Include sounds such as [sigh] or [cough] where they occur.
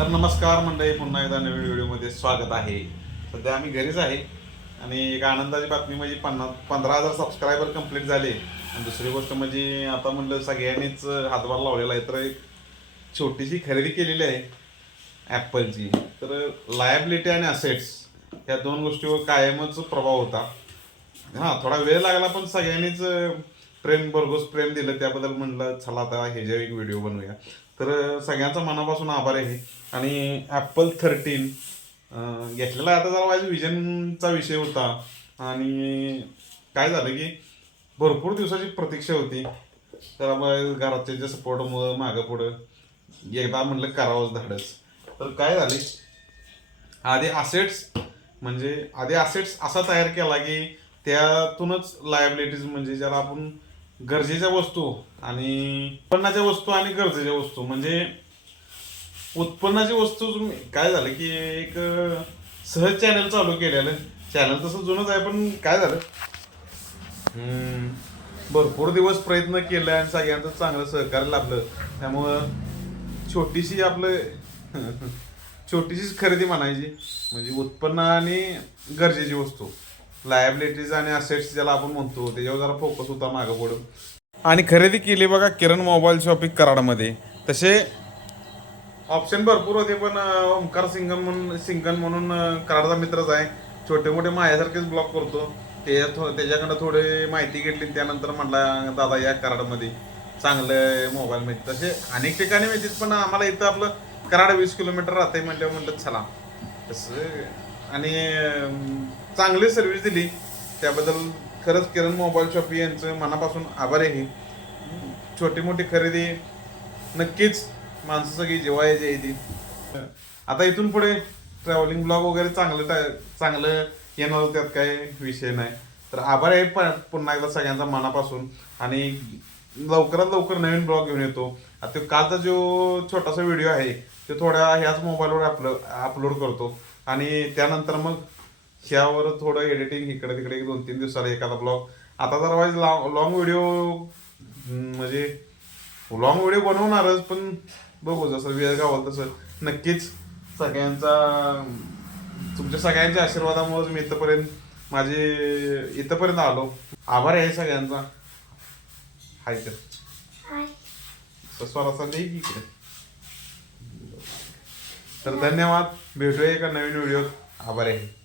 तर नमस्कार मंडळी पुन्हा एकदा नवीन व्हिडिओमध्ये स्वागत आहे. सध्या आम्ही घरीच आहे आणि एक आनंदाची बातमी म्हणजे पन्नास पंधरा हजार सबस्क्रायबर कंप्लीट झाले. आणि दुसरी गोष्ट म्हणजे आता म्हणलं सगळ्यांनीच हातभार लावलेला आहे तर एक छोटीशी खरेदी केलेली आहे ॲपलची तर लायबिलिटी आणि असेट्स या दोन गोष्टीवर कायमच प्रभाव होता. हां थोडा वेळ लागला पण सगळ्यांनीच प्रेम भरघोस प्रेम दिलं. त्याबद्दल म्हणलं चला आता ह्याच्यावर एक व्हिडिओ बनवूया. तर सगळ्यांचा मनापासून आभार आहे. आणि ॲपल थर्टीन घेतलेला आता जरा माझ्या विजनचा विषय होता. आणि काय झालं की भरपूर दिवसाची प्रतीक्षा होती. तर मग घराच्या सपोर्टमुळं मागं पुढं एकदा म्हटलं करावंच धाडस. तर काय झाले? आधी असेट्स म्हणजे आधी असेट्स असा तयार केला की त्यातूनच लायबिलिटीज म्हणजे ज्याला आपण गरजेच्या वस्तू आणि उत्पन्नाच्या वस्तू आणि गरजेच्या वस्तू. म्हणजे उत्पन्नाची वस्तू तुम्ही- काय झालं की एक सहज चॅनल चालू केलेलं. चॅनल तसं जुनंच आहे पण काय झालं? भरपूर दिवस प्रयत्न केला आणि सगळ्यांचं चांगलं सहकार्य लाभलं. त्यामुळं छोटीशी आपलं [laughs] छोटीशीच खरेदी म्हणायची. म्हणजे उत्पन्न आणि गरजेची वस्तू. लायबिलिटीज आणि असेट्स ज्याला आपण म्हणतो त्याच्यावर जरा फोकस होता मागं पुढं. आणि खरेदी केली बघा किरण मोबाईल शॉपिंग कराडमध्ये. तसे ऑप्शन भरपूर होते पण ओंकार सिंगन म्हणून सिंगन म्हणून कराडचा मित्रच आहे. छोटे मोठे माझ्यासारखेच ब्लॉग करतो. ते थो- त्याच्याकडं थोडी माहिती घेतली त्यानंतर म्हटला दादा या कराडमध्ये चांगलं मोबाईल मिळते तसे अनेक ठिकाणी मिळतात पण आम्हाला इथं आपलं कराड वीस किलोमीटर राहते म्हटलं म्हटलं चला. तसं आणि चांगली सर्व्हिस दिली. त्याबद्दल खरंच किरण मोबाईल शॉप यांचं मनापासून आभार आहे. छोटी मोठी खरेदी नक्कीच माणसं सगळी जेवायची आहे ती. आता इथून पुढे ट्रॅव्हलिंग ब्लॉग वगैरे चांगलं टा- चांगलं येणार त्यात काही विषय नाही. तर आभार आहे पण पुन्हा एकदा सगळ्यांचा मनापासून. आणि लवकरात लवकर नवीन ब्लॉग घेऊन येतो. आता तो कालचा जो छोटासा व्हिडिओ आहे तो थोड्या ह्याच मोबाईलवर अपलो अपलोड करतो. आणि त्यानंतर मग ह्यावर थोडं एडिटिंग इकडे तिकडे एक दोन तीन दिवसाला एखादा ब्लॉग आता जर वाईज लॉंग व्हिडिओ म्हणजे लॉंग व्हिडिओ बनवणारच पण बघू जसं वेळ गावल तसं. नक्कीच सगळ्यांचा तुमच्या सगळ्यांच्या आशीर्वादामुळेच मी इथंपर्यंत माझे इथंपर्यंत आलो. आभार आहे सगळ्यांचा. हाय तर. तर स्वराचा नाही की इकडे. तर धन्यवाद. भेटूया एका नवीन व्हिडिओ आभार आहे.